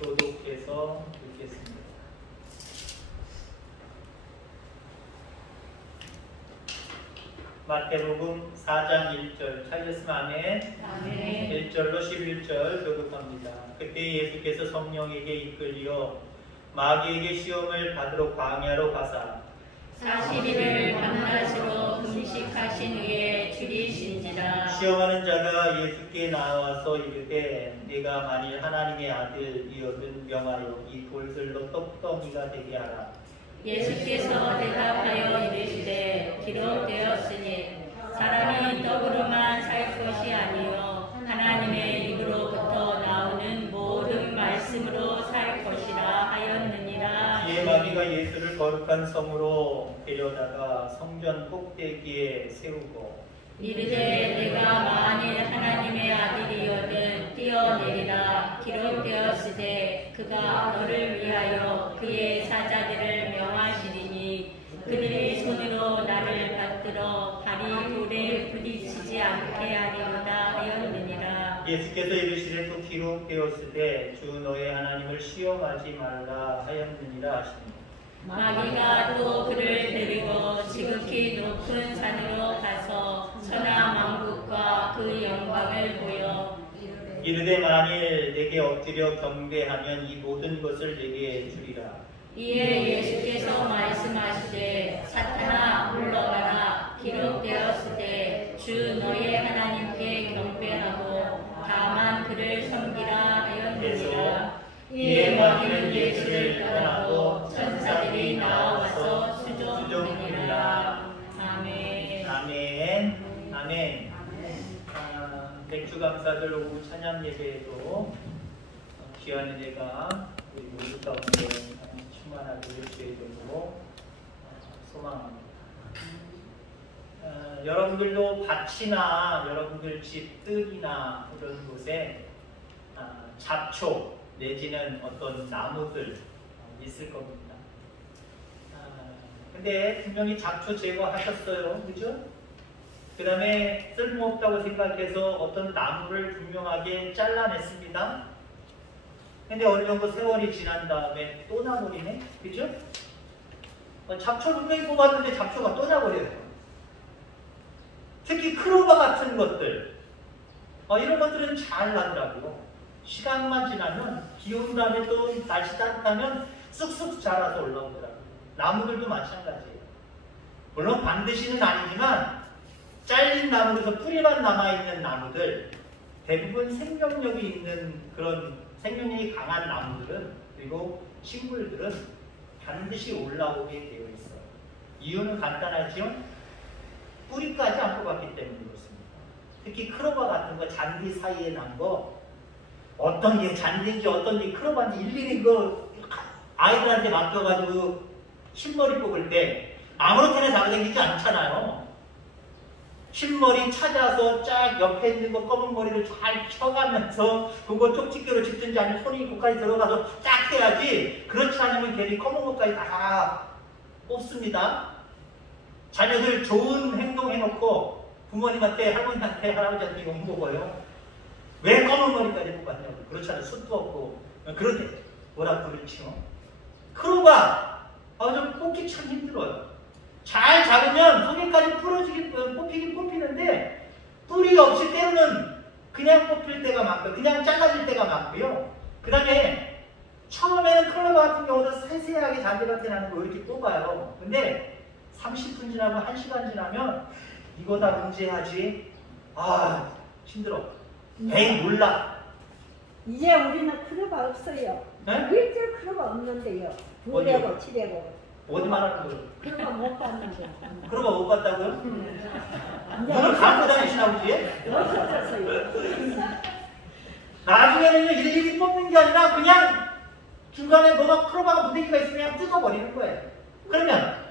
교독해서 읽겠습니다. 마태복음 4장 1절 찾으셨으면 아멘. 아멘. 1절로 11절 교독합니다. 그때 예수께서 성령에게 이끌려 마귀에게 시험을 받으러 광야로 가사 40일을 밤낮으로 금식하신 후에 줄이신지라. 시험하는 자가 예수께 나와서 이르되 네가 만일 하나님의 아들이거든 명하여 이 돌들로 떡덩이가 되게 하라. 예수께서 대답하여 이르시되 기록되었으니 사람이 떡으로만 살 것이 아니요 하나님의 입으로부터 나오는 모든 말씀으로 살 것이라 하였느니라. 이에 마귀가 예수를 거룩한 성으로 데려다가 성전 꼭대기에 세우고 이르되 내가 만일 하나님의 아들이거든 뛰어내리라. 기록되었으되 그가 너를 위하여 그의 사자들을 명하시리니 그들의 손으로 나를 받들어 발이 돌에 부딪히지 않게 하리로다 하였느니라. 예수께서 이르시되 또 기록되었으되 주 너의 하나님을 시험하지 말라 하였느니라 하시니 마귀가 또 그를 데리고 지극히 높은 산으로 가서 천하 만국과 그 영광을 보여 이르되 만일 내게 엎드려 경배하면 이 모든 것을 내게 주리라. 이에 예수께서 말씀하시되 사탄아 물러가라. 기록되었으되 주 너의 하나님께 경배하고 다만 그를 섬기라 하였느니라. 이에 마귀는 예수를 떠나고 천사들이 나와서 수종되니라. 아멘. 아멘. 아멘. 맥주감사절 오후 찬양 예배에도 귀한 은혜가 우리 모두 가운데 충만하기를 주의 이름으로 소망합니다. 여러분들도 밭이나 여러분들 집 뜰이나 이런 곳에 잡초 내지는 어떤 나무들 있을 겁니다. 근데 분명히 잡초 제거하셨어요. 그죠? 그 다음에 쓸모없다고 생각해서 어떤 나무를 분명하게 잘라냈습니다. 근데 어느 정도 세월이 지난 다음에 또 나버리네? 그죠? 잡초 분명히 뽑았는데 잡초가 또 나버려요. 특히 크로바 같은 것들, 이런 것들은 잘 나더라고요. 시간만 지나면 비 온 다음에 또 날씨 따뜻하면 쑥쑥 자라서 올라오더라고요. 나무들도 마찬가지예요. 물론 반드시는 아니지만 잘린 나무에서 뿌리만 남아있는 나무들, 대부분 생명력이 있는 그런 생명력이 강한 나무들은 그리고 식물들은 반드시 올라오게 되어 있어요. 이유는 간단하죠? 뿌리까지 안 뽑았기 때문에 그렇습니다. 특히 크로바 같은 거 잔디 사이에 난 거 어떤 게 잔디인지 어떤 게 크로바인지 일일이 그 아이들한테 맡겨가지고 흰머리 뽑을 때 아무렇게나 잡아당기지 않잖아요. 흰머리 찾아서 쫙 옆에 있는 거 검은 머리를 잘 쳐가면서 그거 쪽집게로 짚든지 아니면 손이 거기까지 들어가서 쫙 해야지. 그렇지 않으면 괜히 검은 것까지 다 뽑습니다. 자녀들 좋은 행동 해놓고 부모님한테 할머니한테 할아버지한테 욕 먹어요. 왜 검은 머리까지 뽑았냐고. 그렇잖아요. 숱도 없고. 그런데 뭐라 그렇죠. 크로바 좀 뽑기 참 힘들어요. 잘 잡으면 속에까지 뽑히는데 뿌리 없이 때로는 그냥 뽑힐 때가 많고요. 그냥 잘라질 때가 많고요. 그 다음에 처음에는 크로바 같은 경우도 세세하게 잔디밭에 나는 거 이렇게 뽑아요. 근데 30분 지나고 1시간 지나면 이거 다 문제하지. 힘들어. 에이 몰라. 이제 우리는 크로바 없어요. 네? 일절 크로바 없는데요. 900원, 700원. 어디 말하는 거예요? 크로바 못 봤는데. 크로바 못 봤다고요? 눈을 감고 다니시나 보지? 없어졌어요. 나중에는 일일이 뽑는 게 아니라 그냥 중간에 뭐가 크로바가 무대기가 있으면 그냥 뜯어버리는 거예요. 그러면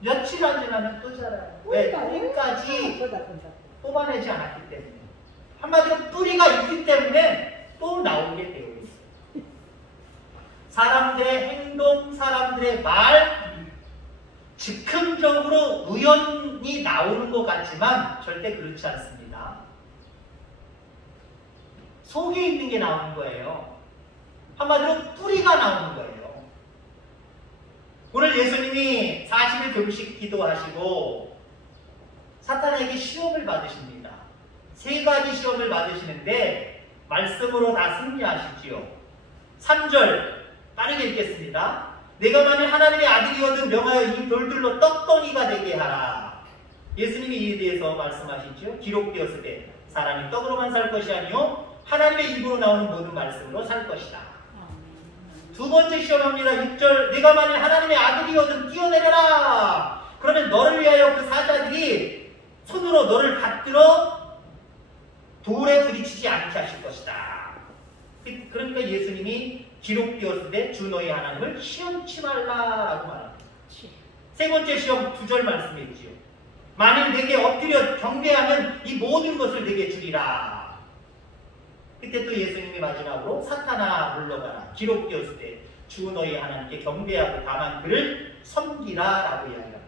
며칠 안 지나면 또 자라요. 왜? 뿌리까지 뽑아내지 않았기 때문에. 한마디로 뿌리가 있기 때문에 또 나오게 되어 있어요. 사람들의 행동, 사람들의 말, 즉흥적으로 우연히 나오는 것 같지만 절대 그렇지 않습니다. 속에 있는 게 나오는 거예요. 한마디로 뿌리가 나오는 거예요. 오늘 예수님이 40일 금식 기도하시고 사탄에게 시험을 받으십니다. 3가지 시험을 받으시는데 말씀으로 다 승리하시지요. 3절 빠르게 읽겠습니다. 내가 만일 하나님의 아들이거든 명하여 이 돌들로 떡덩이가 되게 하라. 예수님이 이에 대해서 말씀하시죠. 기록되었으되 사람이 떡으로만 살 것이 아니요 하나님의 입으로 나오는 모든 말씀으로 살 것이다. 2번째 시험합니다. 6절 내가 만일 하나님의 아들이거든 뛰어내려라. 그러면 너를 위하여 그 사자들이 손으로 너를 받들어 돌에 부딪히지 않게 하실 것이다. 그러니까 예수님이 기록되었을 때 주 너희 하나님을 시험치 말라라고 말합니다. 3번째 시험 9절 말씀이지요. 만일 내게 엎드려 경배하면 이 모든 것을 내게 주리라. 그때 또 예수님이 마지막으로 사탄아 물러가라. 기록되었을 때 주 너희 하나님께 경배하고 다만 그를 섬기라 라고 이야기합니다.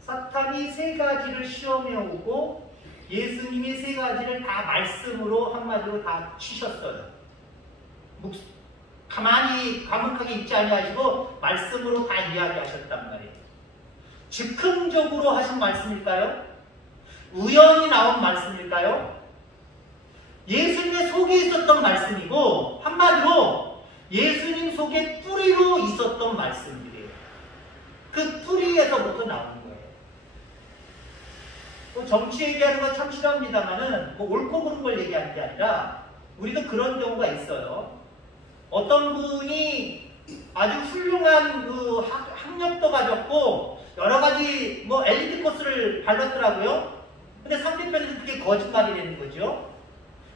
사탄이 3가지를 시험해 오고 예수님이 3가지를 다 말씀으로 한마디로 다 치셨어요. 가만히 과묵하게 있지 아니하시고 말씀으로 다 이야기하셨단 말이에요. 즉흥적으로 하신 말씀일까요? 우연히 나온 말씀일까요? 예수님의 속에 있었던 말씀이고 한마디로 예수님 속에 뿌리로 있었던 말씀들이에요. 그 뿌리에서부터 나오는 거예요. 정치 얘기하는 건 참 싫어합니다만은 옳고 그른 걸 얘기하는 게 아니라 우리도 그런 경우가 있어요. 어떤 분이 아주 훌륭한 그 학력도 가졌고 여러 가지 엘리트 코스를 밟았더라고요. 근데 상대편에서 그게 거짓말이라는 거죠.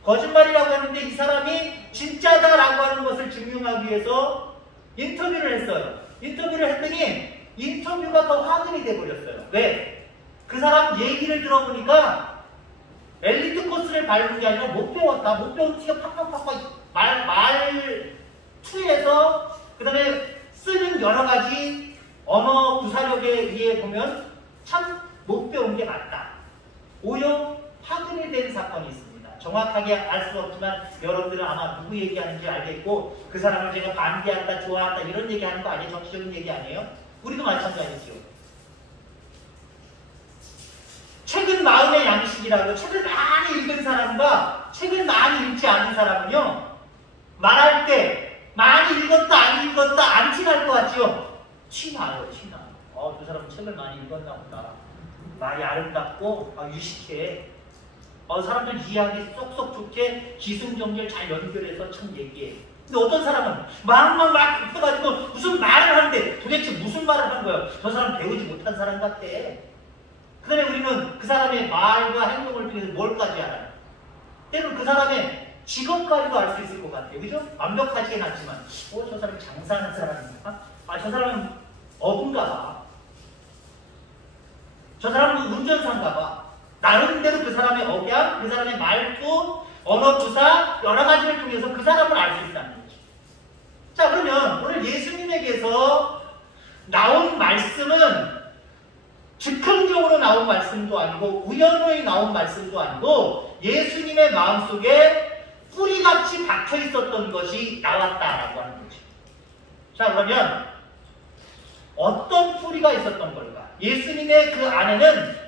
거짓말이라고 했는데 이 사람이 진짜다라고 하는 것을 증명하기 위해서 인터뷰를 했어요. 인터뷰를 했더니 인터뷰가 더 확인이 돼버렸어요. 왜? 그 사람 얘기를 들어보니까 엘리트 코스를 밟은 게 아니라 못 배웠다. 못 배운 티가 팍팍팍팍 말투에서 그 다음에 쓰는 여러 가지 언어 구사력에 의해 보면 참 못 배운 게 맞다. 오히려 확인이 된 사건이 있습니다. 정확하게 알 수 없지만 여러분들은 아마 누구 얘기하는지 알겠고 그 사람을 제가 반대한다, 좋아한다 이런 얘기하는 거 아니에요? 정치적인 얘기 아니에요? 우리도 마찬가지죠. 책은 마음의 양식이라고 책을 많이 읽은 사람과 책을 많이 읽지 않은 사람은요 말할 때 많이 읽었다 안 읽었다 안 티날 것 같지요? 티나요. 저 사람은 책을 많이 읽었나 보다. 말이 아름답고 유식해. 사람들 이해하기 쏙쏙 좋게 기승전결 잘 연결해서 참 얘기해. 근데 어떤 사람은 막 급해가지고 무슨 말을 하는데 도대체 무슨 말을 한 거예요? 저 사람 배우지 못한 사람 같아. 그 다음에 우리는 그 사람의 말과 행동을 통해서 뭘까지 알아요? 때로는 그 사람의 직업까지도 알 수 있을 것 같아요. 그죠? 완벽하지는 않지만 저 사람 장사하는 사람인가? 저 사람은 어부인가 봐. 저 사람은 운전사인가 봐. 나름대로 그 사람의 억양, 그 사람의 말투, 언어 구사 여러 가지를 통해서 그 사람을 알 수 있다는 거죠. 자, 그러면 오늘 예수님에게서 나온 말씀은 즉흥적으로 나온 말씀도 아니고 우연히 나온 말씀도 아니고 예수님의 마음속에 뿌리같이 박혀 있었던 것이 나왔다라고 하는 거죠. 자, 그러면 어떤 뿌리가 있었던 걸까? 예수님의 그 안에는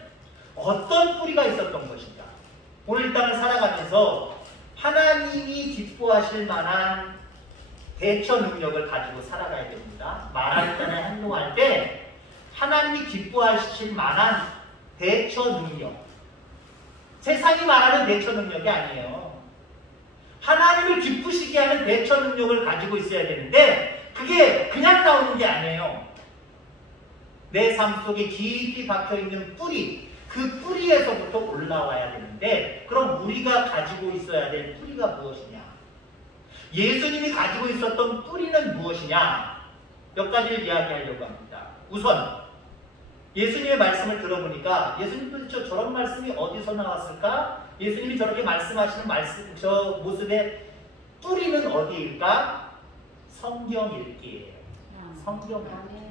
어떤 뿌리가 있었던 것인가? 오늘 이 땅을 살아가면서 하나님이 기뻐하실 만한 대처 능력을 가지고 살아가야 됩니다. 말할 때나 행동할 때 하나님이 기뻐하실 만한 대처 능력. 세상이 말하는 대처 능력이 아니에요. 하나님을 기쁘시게 하는 대처 능력을 가지고 있어야 되는데 그게 그냥 나오는 게 아니에요. 내 삶 속에 깊이 박혀있는 뿌리, 그 뿌리에서부터 올라와야 되는데 그럼 우리가 가지고 있어야 될 뿌리가 무엇이냐? 예수님이 가지고 있었던 뿌리는 무엇이냐? 몇 가지를 이야기하려고 합니다. 우선 예수님의 말씀을 들어보니까 예수님도 저런 말씀이 어디서 나왔을까? 예수님이 저렇게 말씀하시는 저 모습의 뿌리는 어디일까? 성경 읽기예요. 성경 읽기.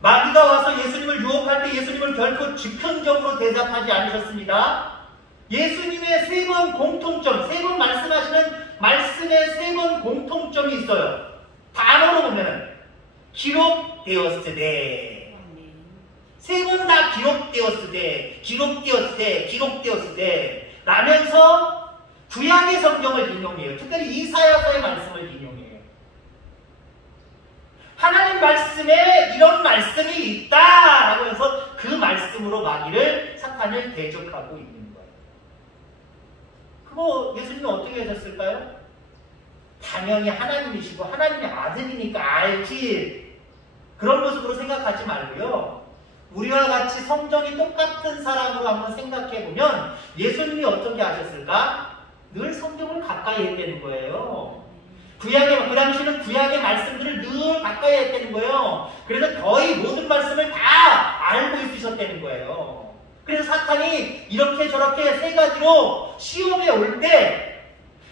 마귀가 와서 예수님을 유혹할 때 예수님을 결코 즉흥적으로 대답하지 않으셨습니다. 예수님의 3번 공통점, 3번 말씀하신 있어요. 단어로 보면은 기록되었으되, 세 번 다 기록되었으되, 기록되었으되, 기록되었으되 라면서 구약의 성경을 인용해요. 특별히 이사야서의 말씀을 인용해요. 하나님 말씀에 이런 말씀이 있다라고 해서 그 말씀으로 마귀를, 사탄을 대적하고 있는 거예요. 그거 예수님은 어떻게 하셨을까요? 당연히 하나님이시고 하나님의 아들이니까 알지, 그런 모습으로 생각하지 말고요. 우리와 같이 성정이 똑같은 사람으로 한번 생각해보면 예수님이 어떻게 하셨을까? 늘 성경을 가까이 했다는 거예요. 그 당시는 구약의 말씀들을 늘 가까이 했다는 거예요. 그래서 거의 모든 말씀을 다 알고 있으셨다는 거예요. 그래서 사탄이 이렇게 저렇게 세 가지로 시험에 올 때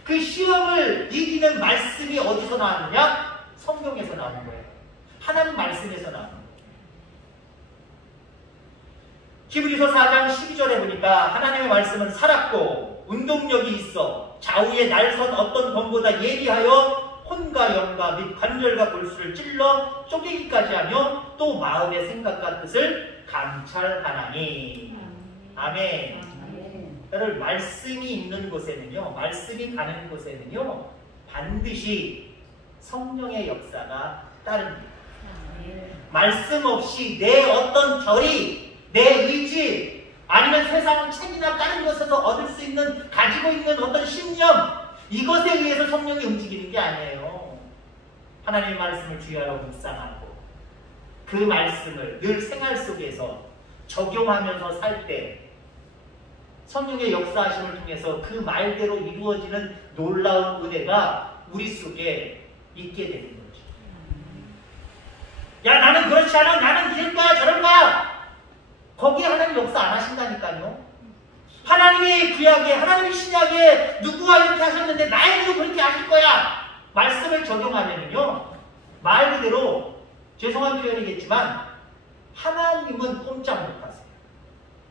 그 시험을 이기는 말씀이 어디서 나왔느냐? 성경에서 나오는 거예요. 하나님 말씀에서 나오는 거예요. 히브리서 4장 12절에 보니까 하나님의 말씀은 살았고 운동력이 있어 좌우에 날선 어떤 검보다 예리하여 혼과 영과 및 관절과 골수를 찔러 쪼개기까지 하며 또 마음의 생각과 뜻을 감찰하나니. 아멘. 여러분, 말씀이 있는 곳에는요, 말씀이 가는 곳에는요, 반드시 성령의 역사가 따릅니다. 말씀 없이 내 어떤 결의, 내 의지, 아니면 세상 책이나 다른 것에서 얻을 수 있는, 가지고 있는 어떤 신념, 이것에 의해서 성령이 움직이는 게 아니에요. 하나님의 말씀을 주야로 묵상하고 그 말씀을 늘 생활 속에서 적용하면서 살 때 성령의 역사하심을 통해서 그 말대로 이루어지는 놀라운 은혜가 우리 속에 있게 되는 거죠. 야, 나는 그렇지 않아, 나는 이럴 거야, 저럴 거야, 거기에 하나님 역사 안 하신다니까요. 하나님의 구약에, 하나님의 신약에 누구가 이렇게 하셨는데 나에게도 그렇게 하실 거야, 말씀을 적용하면요, 말 그대로, 죄송한 표현이겠지만 하나님은 꼼짝 못하세요.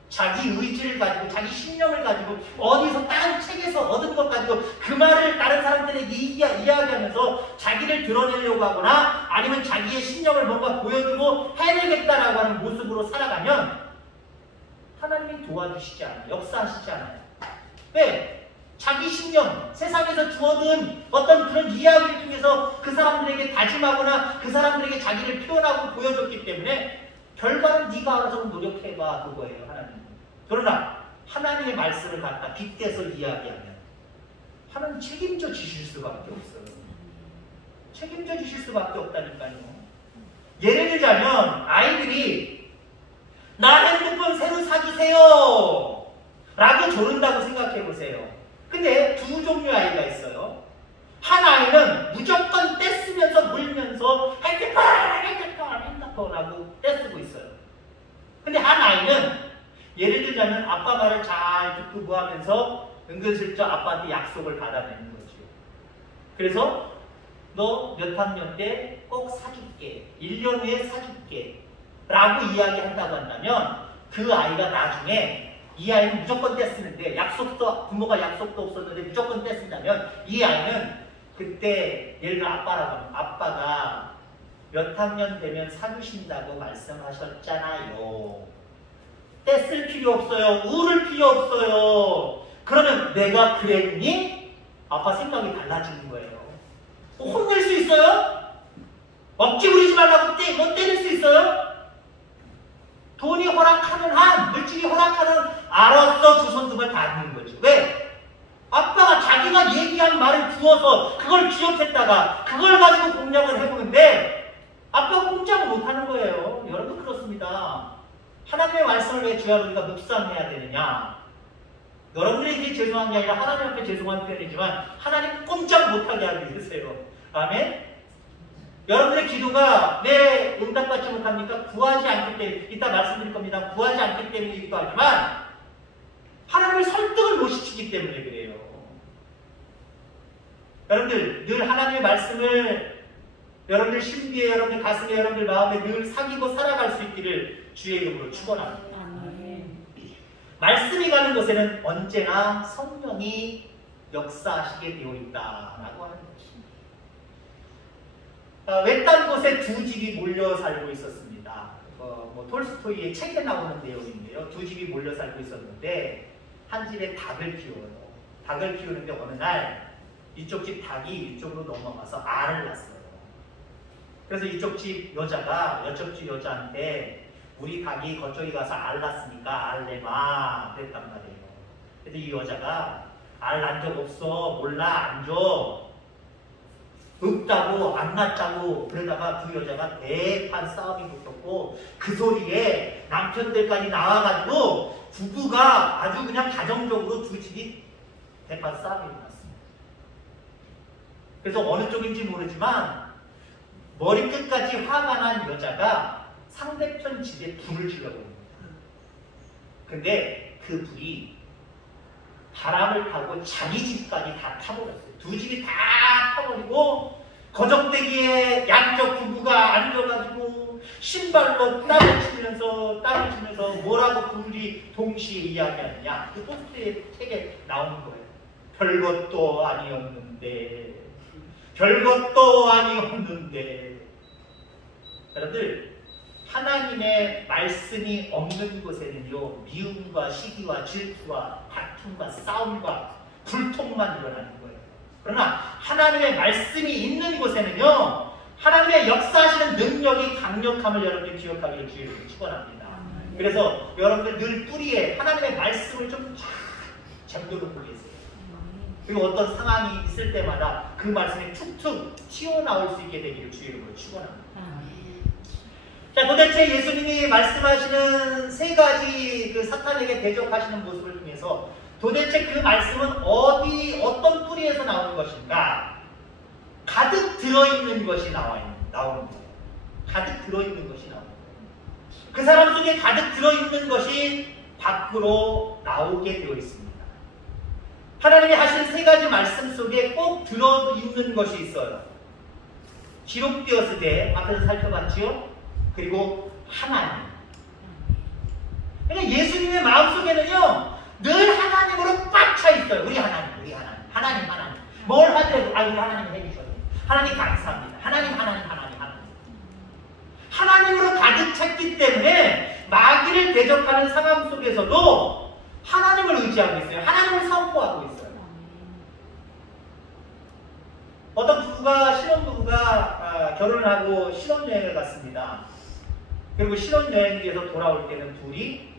자기 의지를 가지고, 자기 신념을 가지고, 어디서 다른 책에서 얻은 것 가지고 그 말을 다른 사람들에게 이야기하면서 자기를 드러내려고 하거나 아니면 자기의 신념을 뭔가 보여주고 해내겠다라고 하는 모습으로 살아가면 하나님이 도와주시지 않아요. 역사하시지 않아요. 왜? 자기 신념, 세상에서 주어든 어떤 그런 이야기를 통해서 그 사람들에게 다짐하거나 그 사람들에게 자기를 표현하고 보여줬기 때문에 결과는 네가 알아서 노력해봐, 그거예요, 하나님. 그러나 하나님의 말씀을 갖다 빗대서 이야기하면 하나님 책임져 주실 수밖에 없어요. 책임져 주실 수밖에 없다니까요. 예를 들자면 아이들이 나 핸드폰 새로 사주세요 라고 조른다고 생각해보세요. 근데 두 종류의 아이가 있어요. 한 아이는 무조건 떼쓰면서 물면서 핸드폰 하고 떼쓰고 있어요. 근데 한 아이는 예를 들자면 아빠 말을 잘 듣고 뭐 하면서 은근슬쩍 아빠한테 약속을 받아내는 거죠. 그래서 너 몇 학년 때 꼭 사줄게, 1년 후에 사줄게 라고 이야기한다고 한다면 그 아이가 나중에, 이 아이는 무조건 떼쓰는데 부모가 약속도 없었는데 무조건 떼쓴다면 이 아이는 그때 예를 들어 아빠라고 하면 아빠가 몇 학년 되면 사주신다고 말씀하셨잖아요. 떼쓸 필요 없어요. 울을 필요 없어요. 그러면 내가 그랬니? 아빠 생각이 달라지는 거예요. 혼낼 수 있어요? 억지 부리지 말라고 뭐 때릴 수 있어요? 돈이 허락하는 한, 물질이 허락하는 알아서 두 손 두 발 다 하는 거죠. 왜? 아빠가 자기가 얘기한 말을 주어서 그걸 기억했다가 그걸 가지고 공략을 해보는데 아빠가 꼼짝 못하는 거예요. 여러분, 그렇습니다. 하나님의 말씀을 왜 주야 우리가 묵상해야 되느냐? 여러분들에게 죄송한 게 아니라 하나님 앞에 죄송한 표현이지만 하나님 꼼짝 못하게 하기 위해서요. 아멘? 여러분들의 기도가 왜 응답받지 못합니까? 구하지 않기 때문에, 이따 말씀드릴 겁니다. 구하지 않기 때문이기도 하지만 하나님을 설득을 못 시키기 때문에 그래요. 여러분들 늘 하나님의 말씀을 여러분들 신비에, 여러분들 가슴에, 여러분들 마음에 늘 사귀고 살아갈 수 있기를 주의 이름으로 축원합니다. 말씀이 가는 곳에는 언제나 성령이 역사하시게 되어 있다라고 하는 것입니다. 외딴 곳에 두 집이 몰려 살고 있었습니다. 톨스토이의 책에 나오는 내용인데요. 두 집이 몰려 살고 있었는데 한 집에 닭을 키워요. 닭을 키우는데 어느 날 이쪽 집 닭이 이쪽으로 넘어가서 알을 낳았어요. 그래서 이쪽 집 여자가 이쪽 집 여자한테 우리 닭이 거쪽에 가서 알 낳았으니까 알 내마 그랬단 말이에요. 그래서 이 여자가 알 낳은 적 없어, 몰라, 안 줘, 없다고, 안 낳았다고. 그러다가 두 여자가 대판 싸움이 붙었고 그 소리에 남편들까지 나와가지고 부부가 아주 그냥 가정적으로 두 집이 대판 싸움이 일어났습니다. 그래서 어느 쪽인지 모르지만 머리끝까지 화가 난 여자가 상대편 집에 불을 질러버립니다. 근데 그 불이 바람을 타고 자기 집까지 다 타버렸어요. 두 집이 다 타버리고 거적대기에 양쪽 부부가 앉아가지고 신발로 땅을 치면서 뭐라고 둘이 동시에 이야기하느냐. 그 포스트의 책에 나오는 거예요. 별것도 아니었는데, 별것도 아니었는데. 여러분들, 하나님의 말씀이 없는 곳에는요, 미움과 시기와 질투와 다툼과 싸움과 불통만 일어나는 거예요. 그러나 하나님의 말씀이 있는 곳에는요, 하나님의 역사하시는 능력이 강력함을 여러분이 기억하기를 주의를 축원합니다. 그래서 여러분들 늘 뿌리에 하나님의 말씀을 좀 잠겨놓고 계세요. 그리고 어떤 상황이 있을 때마다 그 말씀이 툭툭 튀어나올 수 있게 되기를 주의를 축원합니다. 자, 도대체 예수님이 말씀하시는 세 가지 그 사탄에게 대적하시는 모습을 통해서 도대체 그 말씀은 어떤 뿌리에서 나오는 것인가? 가득 들어있는 것이 나오는 거예요. 가득 들어있는 것이 나오는 거예요. 그 사람 속에 가득 들어있는 것이 밖으로 나오게 되어 있습니다. 하나님이 하신 세 가지 말씀 속에 꼭 들어있는 것이 있어요. 기록되었을 때 앞에서 살펴봤지요? 그리고 하나님. 그러니까 예수님의 마음속에는요, 늘 하나님으로 꽉 차 있어요. 우리 하나님. 하나님. 뭘 하더라도, 우리 하나님 해주셨네. 하나님 감사합니다. 하나님. 하나님으로 가득 찼기 때문에 마귀를 대적하는 상황 속에서도 하나님을 의지하고 있어요. 하나님을 선포하고 있어요. 어떤 신혼부부가 결혼을 하고 신혼여행을 갔습니다. 그리고 신혼여행지에서 돌아올 때는 둘이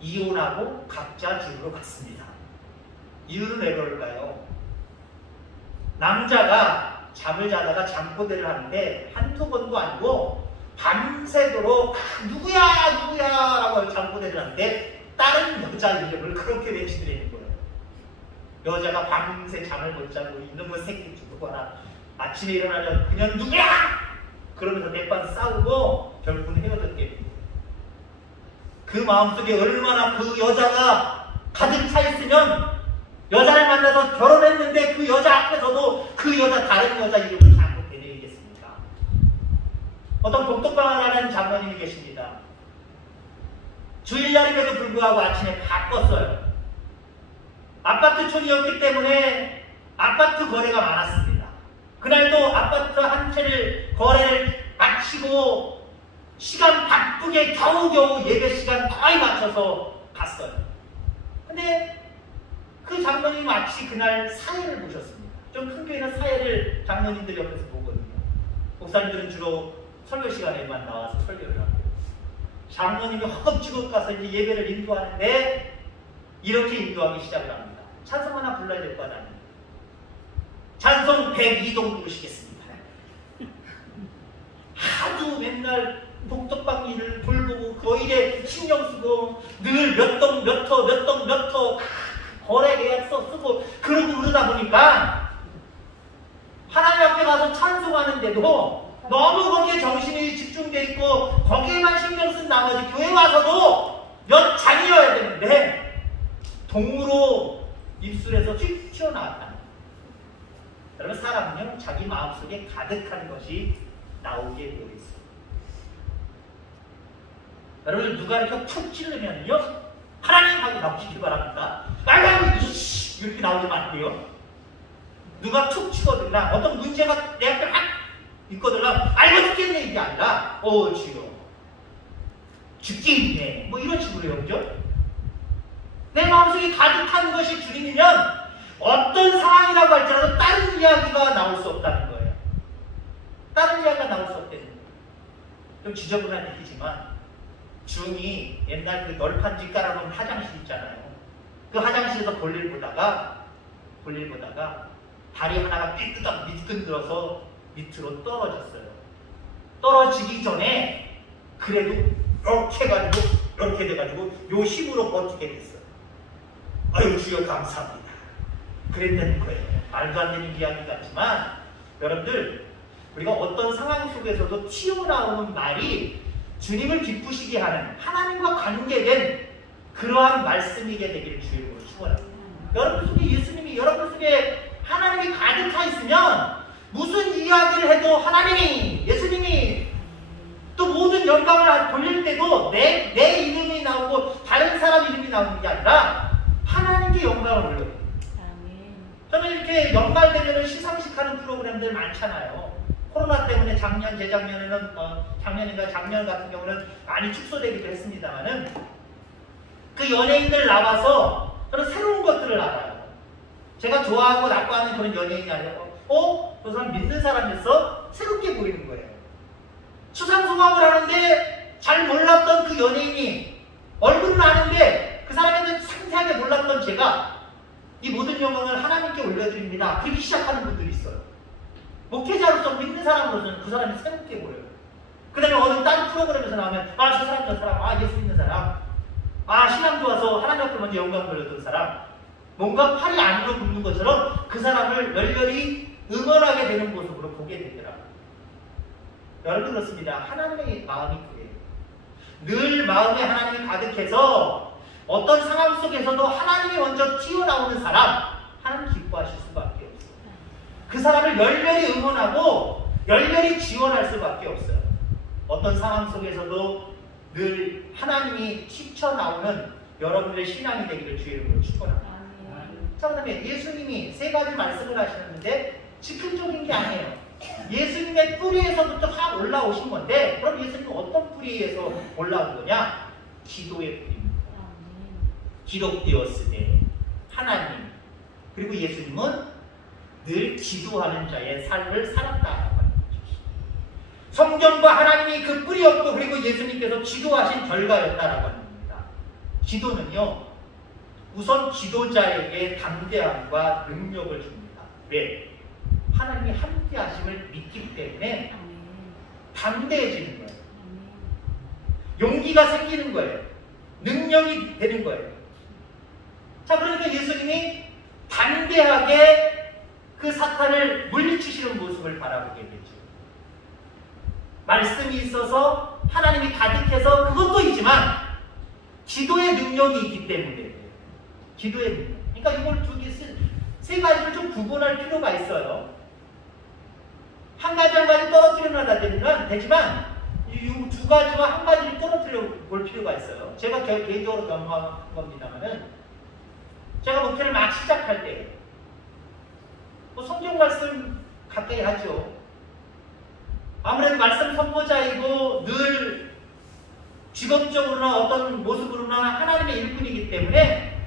이혼하고 각자 집으로 갔습니다. 이유는 왜 그럴까요? 남자가 잠을 자다가 잠꼬대를 하는데 한두 번도 아니고 밤새도록 누구야 라고 잠꼬대를 하는데 다른 여자 이름을 그렇게 외치더라는 거예요. 여자가 밤새 잠을 못 자고 이놈의 새끼 죽어라. 아침에 일어나면 그냥 누구야! 그러면서 몇 번 싸우고 결국은 헤어졌게 됩니다. 그 마음속에 얼마나 그 여자가 가득 차 있으면 여자를 만나서 결혼했는데 그 여자 앞에서도 그 여자 다른 여자 이름을 자꾸 대내리겠습니까? 어떤 복덕방을 하는 장로님이 계십니다. 주일날임에도 불구하고 아침에 바꿨어요. 아파트촌이었기 때문에 아파트 거래가 많았습니다. 그날도 아파트 한 채를 거래를 마치고 시간 바쁘게 겨우겨우 예배 시간 거의 맞춰서 갔어요. 근데 그 장로님 마치 그날 사회를 보셨습니다. 좀 큰 교회는 사회를 장로님들 옆에서 보거든요. 목사님들은 주로 설교 시간에만 나와서 설교를 하고 장로님이 허겁지겁 가서 이제 예배를 인도하는데 이렇게 인도하기 시작을 합니다. 찬송 하나 불러야 될 거 아니에요. 찬송 102동 부르시겠습니다. 하도 맨날 복덕방 일을 돌보고 그 일에 신경 쓰고 늘 몇 터 거래 계약서 쓰고 그러다 보니까 하나님 앞에 가서 찬송하는데도 너무 거기에 정신이 집중되어 있고 거기에만 신경 쓴 나머지 교회 와서도 몇 장이어야 되는데 동으로 입술에서 휙 튀어나왔다. 여러분, 사람은요 자기 마음속에 가득한 것이 나오게 되어 있어요. 여러분, 누가 이렇게 툭 찌르면요 하나님 하고 나오시기 바랍니다. 이렇게 나오지 마세요. 누가 툭 치거든요. 어떤 문제가 내 앞에 확 읽거들라 알고 죽겠네 이게 아니라 주여 죽겠네 뭐 이런 식으로 해요. 그죠? 내 마음속에 가득한 것이 주님이면 어떤 상황이라고 할지라도 다른 이야기가 나올 수 없다는 거예요. 다른 이야기가 나올 수 없다는 거예요. 좀 지저분한 얘기지만 중이 옛날 그 널판 집 깔아놓은 화장실 있잖아요. 그 화장실에서 볼일 보다가 다리 하나가 삐끗하고 미끈들어서 밑으로 떨어졌어요. 떨어지기 전에 그래도 이렇게 해가지고 이렇게 돼가지고 요 힘으로 버티게 됐어요. 아유 주여 감사합니다. 그랬다는 거예요. 말도 안 되는 이야기 같지만 여러분들 우리가 어떤 상황 속에서도 튀어나오는 말이 주님을 기쁘시게 하는 하나님과 관계된 그러한 말씀이게 되기를 주의 이름으로 축원합니다. 여러분 속에 예수님이 여러분 속에 하나님이 가득하 있으면 무슨 이야기를 해도 하나님이 예수님이 또 모든 영광을 돌릴 때도 내 이름이 나오고 다른 사람 이름이 나오는 게 아니라 하나님께 영광을 올려요. 저는 이렇게 연말되면 시상식 하는 프로그램들 많잖아요. 코로나 때문에 작년, 재작년에는 작년 같은 경우는 많이 축소되기도 했습니다만은 그 연예인들 나와서 저는 새로운 것들을 알아요. 제가 좋아하고 나빠하는 그런 연예인이 아니고 저 사람 믿는 사람이었어? 새롭게 보이는 거예요. 수상소감을 하는데 잘 몰랐던 그 연예인이 얼굴은 아는데 그 사람에 대해 상세하게 몰랐던 제가 이 모든 영광을 하나님께 올려드립니다. 그렇게 시작하는 분들이 있어요. 목회자로서 믿는 사람으로서는 그 사람이 새롭게 보여요. 그 다음에 어느 다른 프로그램에서 나오면 저 사람 저 사람 예수 믿는 사람 신앙 좋아서 하나님 앞에 먼저 영광 돌려준 사람 뭔가 팔이 안으로 굽는 것처럼 그 사람을 열렬히 응원하게 되는 모습으로 보게 되더라고요. 여러분 그렇습니다. 하나님의 마음이 그래요. 늘 마음에 하나님이 가득해서 어떤 상황 속에서도 하나님이 먼저 튀어나오는 사람 하나님 기뻐하실 수밖에 없어요. 그 사람을 열렬히 응원하고 열렬히 지원할 수밖에 없어요. 어떤 상황 속에서도 늘 하나님이 튀쳐나오는 여러분들의 신앙이 되기를 주의 이름으로 축원합니다. 자, 그 다음에 예수님이 세 가지 말씀을 하시는데 즉흥적인 게 아니에요. 예수님의 뿌리에서부터 확 올라오신 건데 그럼 예수님은 어떤 뿌리에서 올라온 거냐? 기도의 뿌리입니다. 기록되었으되 하나님 그리고 예수님은 늘 기도하는 자의 삶을 살았다라고 하는 거죠. 성경과 하나님이 그 뿌리였고 그리고 예수님께서 기도하신 결과였다라고 하는 겁니다. 기도는요 우선 기도자에게 담대함과 능력을 줍니다. 왜? 하나님이 함께 하심을 믿기 때문에 담대해지는 거예요. 용기가 생기는 거예요. 능력이 되는 거예요. 자, 그러니까 예수님이 담대하게 그 사탄을 물리치시는 모습을 바라보게 되죠. 말씀이 있어서 하나님이 가득해서 그것도 있지만 기도의 능력이 있기 때문에 기도의 능력. 그러니까 이걸 세 가지를 좀 구분할 필요가 있어요. 한 가지 한 가지 떨어뜨려놔야 되지만 이 두 가지와 한 가지를 떨어뜨려 볼 필요가 있어요. 제가 개인적으로 경험한 겁니다만은 제가 목회를 막 시작할 때 성경 말씀 가까이 하죠. 아무래도 말씀 선포자이고 늘 직업적으로나 어떤 모습으로나 하나님의 일꾼이기 때문에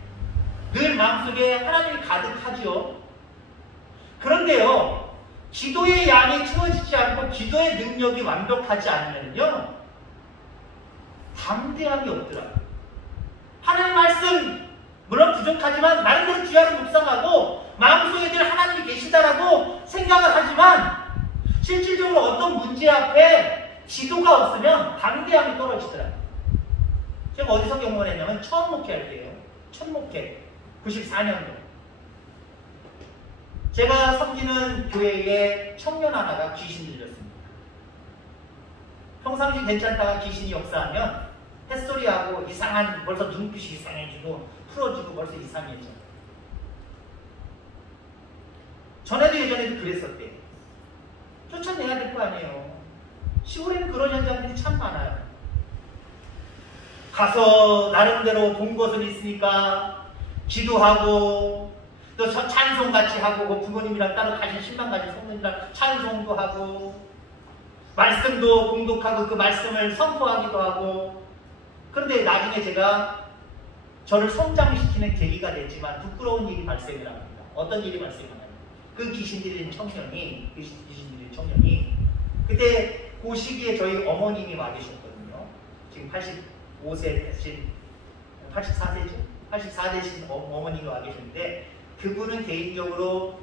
늘 마음속에 하나님이 가득하죠. 그런데요 기도의 양이 채워지지 않고 기도의 능력이 완벽하지 않으면요 담대함이 없더라고요. 하나님 말씀 물론 부족하지만 나름대로 귀하를 묵상하고 마음속에 늘 하나님이 계시다라고 생각을 하지만 실질적으로 어떤 문제 앞에 기도가 없으면 담대함이 떨어지더라고요. 제가 어디서 경험을 했냐면 처음 목회할 때예요. 첫 목회 94년도 제가 섬기는 교회에 청년 하나가 귀신 들렸습니다. 평상시 괜찮다가 귀신이 역사하면 햇소리하고 이상한 벌써 눈빛이 이상해지고 풀어주고 벌써 이상해져. 전에도 예전에도 그랬었대요. 쫓아내야 될 거 아니에요. 시골에는 그런 현장들이 참 많아요. 가서 나름대로 본 것은 있으니까 기도하고 또 찬송 같이 하고 부모님이랑 따로 가신 신방 가신 성도님이랑 찬송도 하고 말씀도 공독하고 그 말씀을 선포하기도 하고. 그런데 나중에 제가 저를 성장시키는 계기가 됐지만 부끄러운 일이 발생을 합니다. 어떤 일이 발생하나요? 그 귀신 들린 청년이 그때 그 시기에 저희 어머님이 와 계셨거든요. 지금 85세 되신 84 되신 어머님이 와 계셨는데 그분은 개인적으로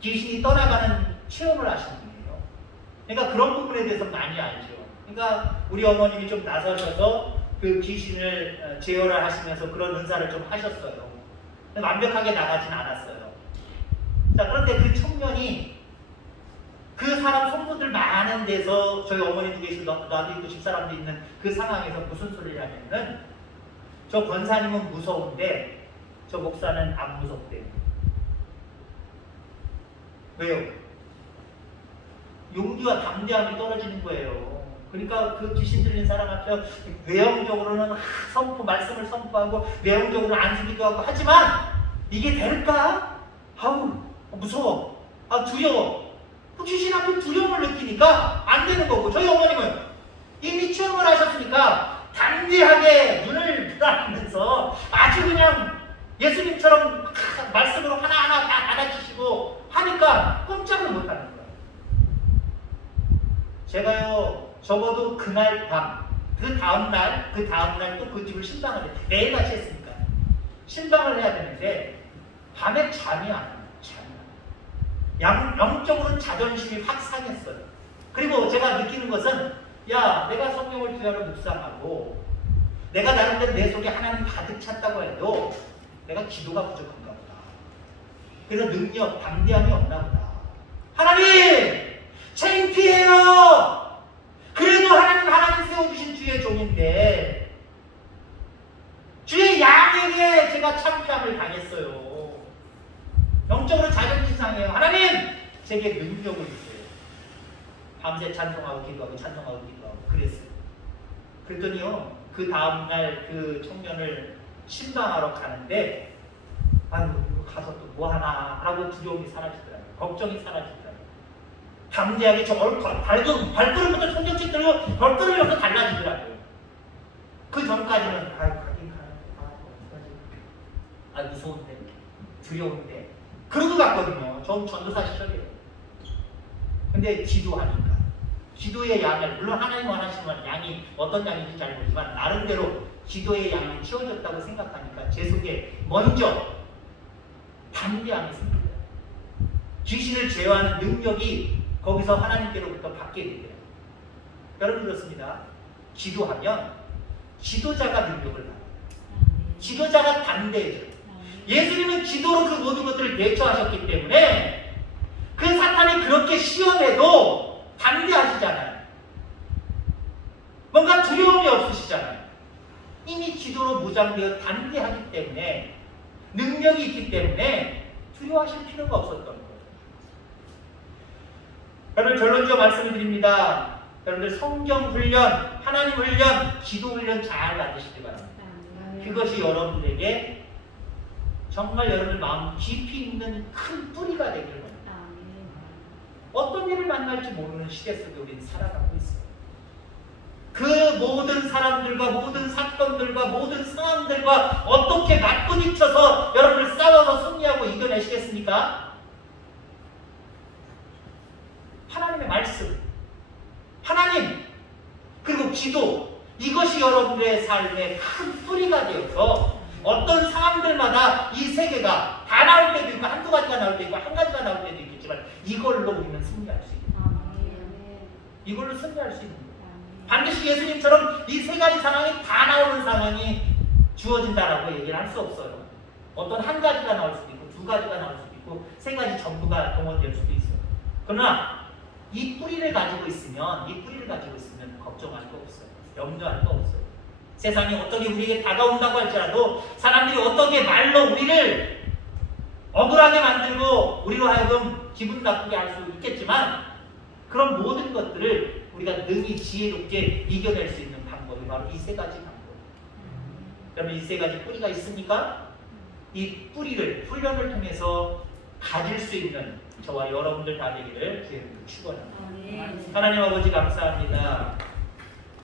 귀신이 떠나가는 체험을 하신 분이에요. 그러니까 그런 부분에 대해서 많이 알죠. 그러니까 우리 어머님이 좀 나서셔서 그 귀신을 제어를 하시면서 그런 은사를 좀 하셨어요. 완벽하게 나가진 않았어요. 자, 그런데 그 청년이 그 사람 손부들 많은 데서 저희 어머니도 계시고 나도 있고 집사람도 있는 그 상황에서 무슨 소리를 하냐면은 저 권사님은 무서운데 저 목사는 안 무섭대요. 왜요? 용기와 담대함이 떨어지는 거예요. 그러니까 그 귀신 들린 사람 앞에 외형적으로는 말씀을 선포하고 외형적으로는 안수기도 하고 하지만 이게 될까? 아우 무서워. 아 두려워. 그 귀신 앞에 두려움을 느끼니까 안 되는 거고 저희 어머님은 이미 체험을 하셨으니까 담대하게 눈을 부라면서 아주 그냥 예수님처럼 말씀으로 하나하나 다 받아주시고 하니까 꼼짝을 못하는 거예요. 제가요 적어도 그날 밤 그 다음날 또 그 집을 신방을 해요. 매일같이 했으니까 신방을 해야 되는데 밤에 잠이 안 와요. 영적으로 자존심이 확 상했어요. 그리고 제가 느끼는 것은 야 내가 성경을 주야로 묵상하고 내가 나름대로 내 속에 하나님 가득 찼다고 해도 내가 기도가 부족한가 보다. 그래서 능력, 담대함이 없나 보다. 하나님! 창피해요! 그래도 하나님 세워주신 주의 종인데 주의 양에게 제가 창피함을 당했어요. 영적으로 자존심 상해요. 하나님! 제게 능력을 주세요. 밤새 찬송하고 기도하고 그랬어요. 그랬더니요 그 다음날 그 청년을 신방하러 가는데 아유 가서 또 뭐하나 라고 두려움이 사라지더라고요. 걱정이 사라지더라고요. 담대하게 저 발걸음부터 청경책 들고 벌떡이면서 달라지더라고요. 그 전까지는 가긴 가야 무서운데 두려운데 그러고 갔거든요. 전 전도사 시절이에요. 근데 기도하니까 기도의 양을 물론 하나님 원하시는 양이 어떤 양인지 잘 모르지만 나름대로 기도의 양이 채워졌다고 생각하니까 제 속에 먼저 담대함이 생깁니다. 귀신을 제어하는 능력이 거기서 하나님께로부터 받게 되더라고요. 여러분 그렇습니다. 기도하면 지도자가 능력을 받아요. 지도자가 담대해져요. 예수님은 기도로 그 모든 것들을 대처하셨기 때문에 그 사탄이 그렇게 시험해도 담대하시잖아요. 뭔가 두려움이 없으시잖아요. 이미 기도로 무장되어 담대하기 때문에 능력이 있기 때문에 두려워하실 필요가 없었던 거예요. 여러분 결론적으로 말씀을 드립니다. 여러분들 성경 훈련, 하나님 훈련, 기도 훈련 잘 받으시기 바랍니다. 그것이 여러분들에게 정말 여러분들 마음 깊이 있는 큰 뿌리가 되길 바랍니다. 어떤 일을 만날지 모르는 시대 속에 우리는 살아가고 있어요. 그 모든 사람들과 모든 사건들과 모든 상황들과 어떻게 맞부딪혀서 여러분들 싸워서 승리하고 이겨내시겠습니까? 하나님의 말씀, 하나님, 그리고 기도, 이것이 여러분들의 삶의 큰 뿌리가 되어서 어떤 상황들마다 이 세계가 다 나올 때도 있고 한두 가지가 나올 때도 있고 한 가지가 나올 때도 있겠지만 이걸로 우리는 승리할 수 있는 거예요. 이걸로 승리할 수 있는 거예요. 반드시 예수님처럼 이 세 가지 상황이 다 나오는 상황이 주어진다라고 얘기를 할 수 없어요. 어떤 한 가지가 나올 수도 있고 두 가지가 나올 수도 있고 세 가지 전부가 동원될 수도 있어요. 그러나 이 뿌리를 가지고 있으면 걱정할 거 없어요. 염려할 거 없어요. 세상이 어떻게 우리에게 다가온다고 할지라도 사람들이 어떻게 말로 우리를 억울하게 만들고 우리로 하여금 기분 나쁘게 할 수 있겠지만 그런 모든 것들을 우리가 능히 지혜롭게 이겨낼 수 있는 방법이 바로 이 세 가지 방법이에요. 여러분 이 세 가지 뿌리가 있습니까? 이 뿌리를 훈련을 통해서 가질 수 있는 저와 여러분들 다 되기를 주님으로 축원합니다. 아멘. 하나님 아버지 감사합니다.